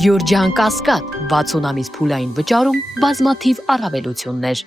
Գյորջյան Կասկադ 60 ամիս փուլային վճարում բազմաթիվ առավելություններ։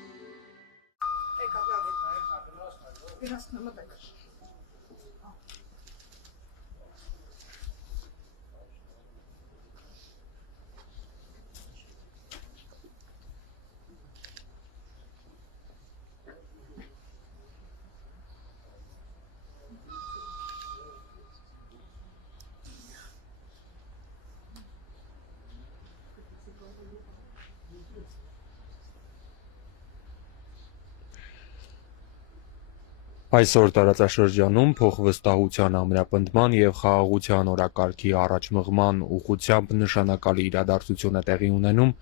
Այսօր տարածաշրջանում փոխվստահության ամրապնդման և խաղաղության օրակարգի առաջմղման ուղղությամբ նշանակալի իրադարձություն է տեղի ունենում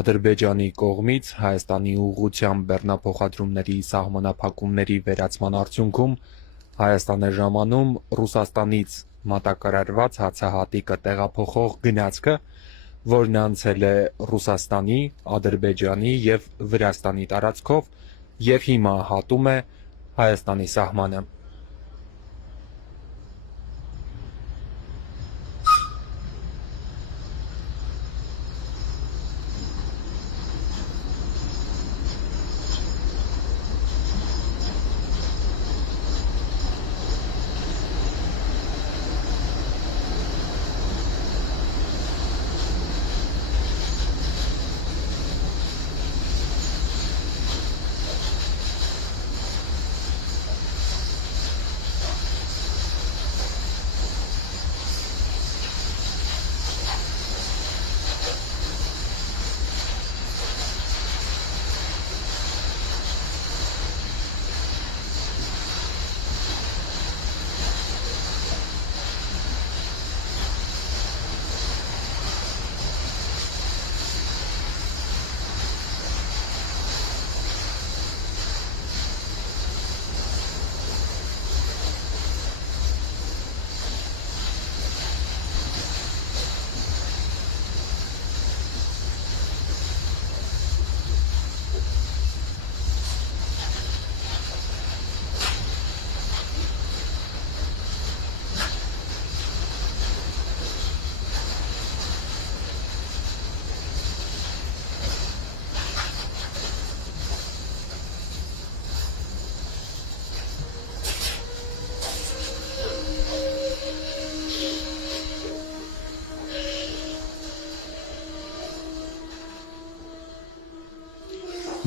Ադրբեջանի կողմից Հայաստանի ուղղությամբ բեռնափոխադրումների սահմանափակումների վերացման արդյունքում Հայաստան է ժամանում Ռուսաստանից մատակարարված հացահատիկը տեղափոխող գնացքը, որն անցել է Ռուսաստանի, Ադրբեջանի և Վրաստանի տարածքով և հիմա հատում է Հայաստանի սահմանը։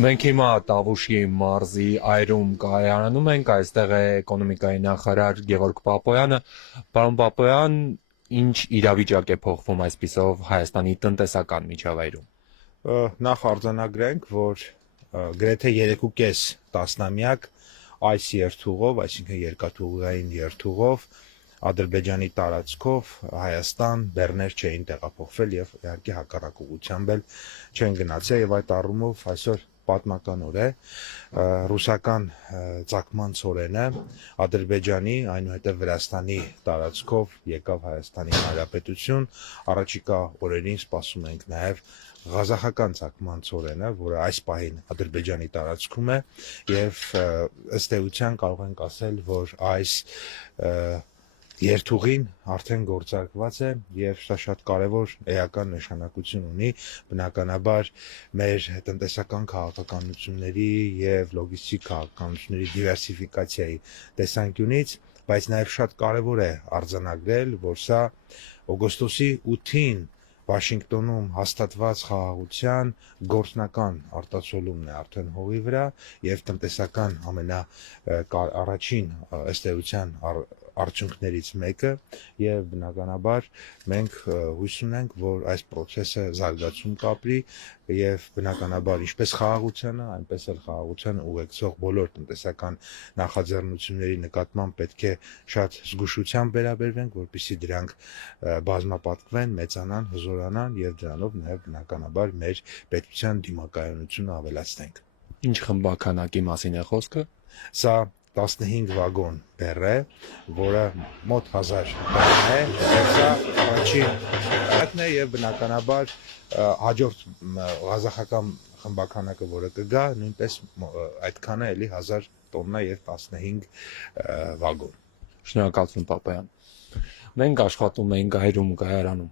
Մենք հիմա Տավուշի մարզի այրում կայարանում ենք, այստեղ է էկոնոմիկայի նախարար Գևորգ Պապոյանը։ Պարոն Պապոյան, ինչ իրավիճակ է փոխվում այսպիսով Հայաստանի տնտեսական միջավայրում։ Նախ արձանագրենք, որ գրեթե 3.5 տասնամյակ այս երթուղով, այսինքն երկաթուղային երթուղով Ադրբեջանի տարածքով Հայաստան բեռներ չէին տեղափոխվել եւ իհարկե հակառակ ուղղությամբ էլ չեն գնացել եւ այդ առումով այսօր պատմական օր է ռուսական ծագման ծորենը Ադրբեջանի, այնուհետև Վրաստանի տարածքով եկավ Հայաստանի Հանրապետություն, առաջիկա օրերին սպասում ենք նաև Ղազախական ծագման ծորենը, որը այս պահին Ադրբեջանի տարածքում է եւ ըստ էության կարող ենք ասել, որ այս երթուղին արդեն գործարկված է եւ սա շատ կարեւոր էական նշանակություն ունի բնականաբար մեր տնտեսական քաղաքականությունների եւ լոգիստիկ քաղաքականությունների դիվերսիֆիկացիայի տեսանկյունից, բայց նաեւ շատ կարեւոր է արձանագրել, որ սա օգոստոսի 8-ին Վաշինգտոնում հաստատված խաղաղության գործնական արտացոլումն է արդեն հողի վրա եւ տնտեսական առաջին ըստ էության արդյունքներից մեկը եւ բնականաբար մենք հույս ունենք, որ այս process-ը զարգացում կապրի եւ բնականաբար ինչպես խաղաղությանը, այնպես էլ խաղաղությանը ուղեկցող բոլոր տնտեսական նախաձեռնությունների նկատմամբ պետք է շատ զգուշությամբ վերաբերվենք, որպեսզի դրանք բազմապատկվեն, մեծանան, հզորանան եւ դրանով նաեւ բնականաբար մեր պետության դիմակայունությունը ավելացնենք։ Ինչ խմբականակի մասին է խոսքը։ Սա 15 վագոն բեռ է, որը մոտ 1000 բեռ է, եւ սա առաջին հատն է եւ բնականաբար հաջորդ ղազախական խմբականակը, որը կգա, նույնպես այդքանը էլի 1000 տոննա եւ 15 վագոն։ Շնորհակալություն Պապայան։ Մենք աշխատում ենք այրում կայարանում։